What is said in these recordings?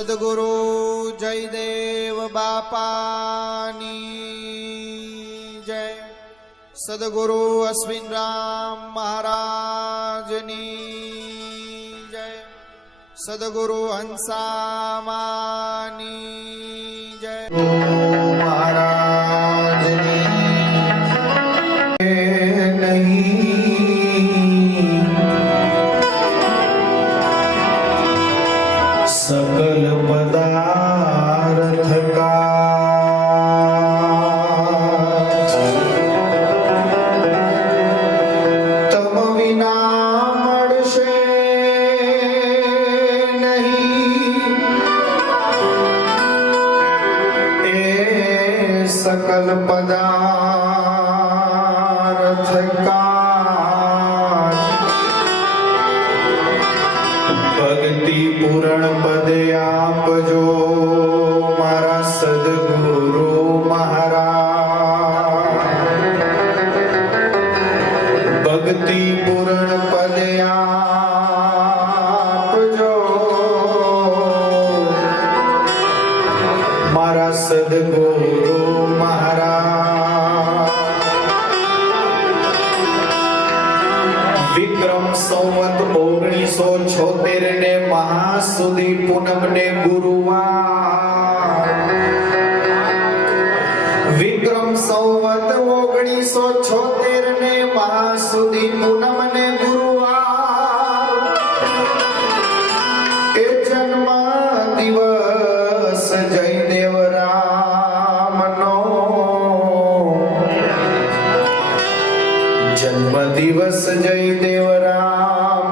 सदगुरु जय देव बापानी। जय। सदगुरु अश्विन राम महाराज जय। सदगुरु हंसा मानी जय महाराज। सकल पदा। તેર ને પાંચ સુધી પૂનમ ને ગુરુવાર. એ જન્મ દિવસ જય દેવ રામ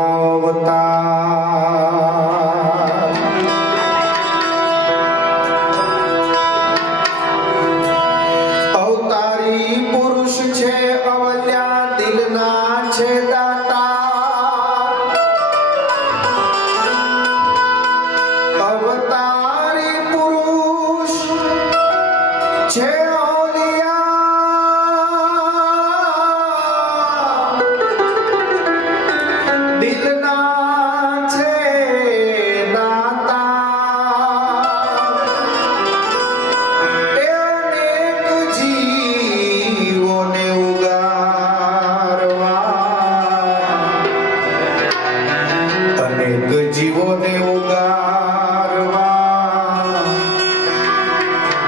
અવતાર.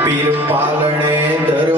પીર પાલણે દર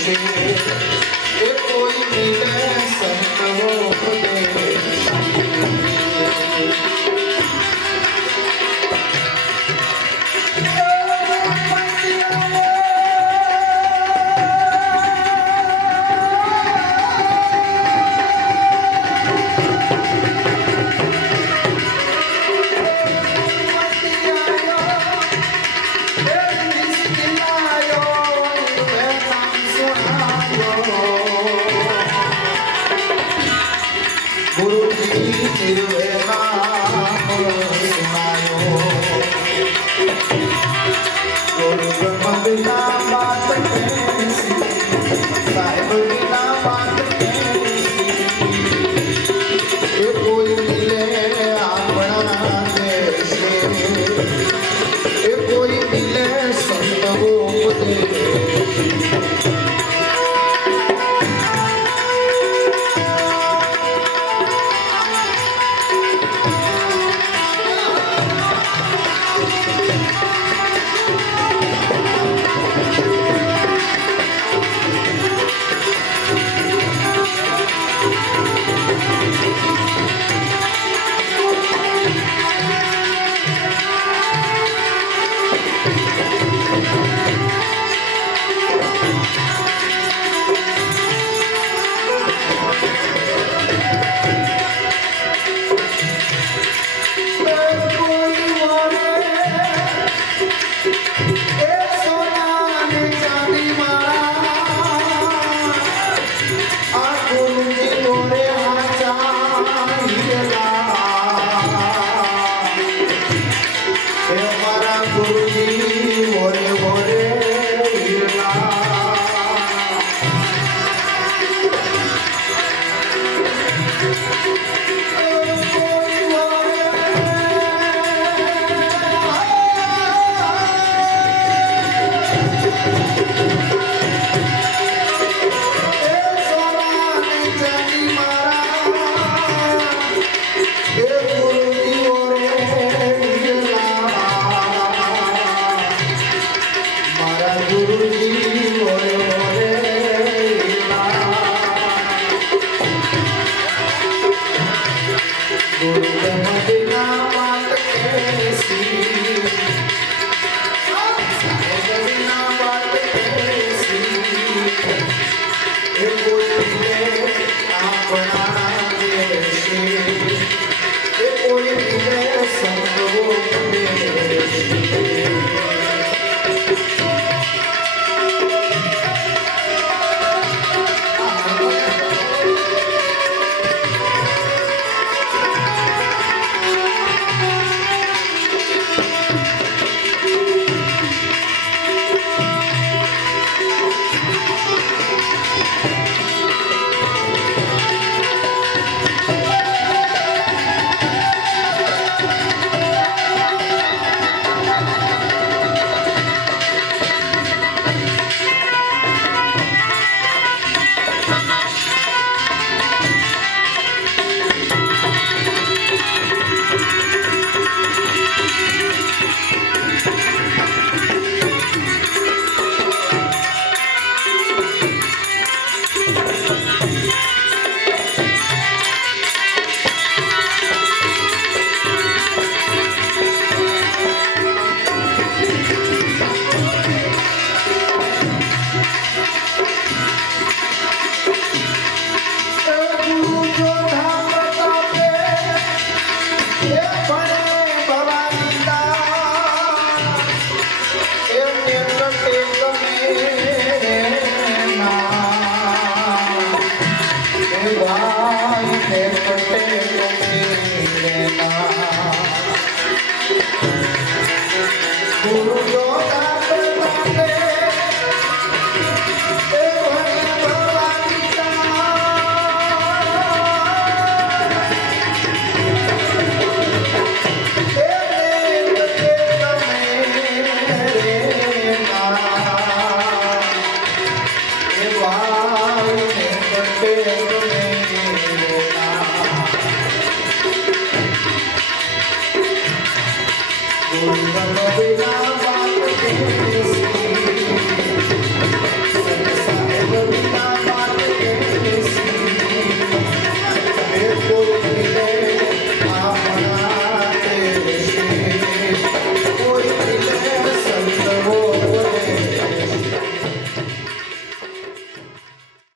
você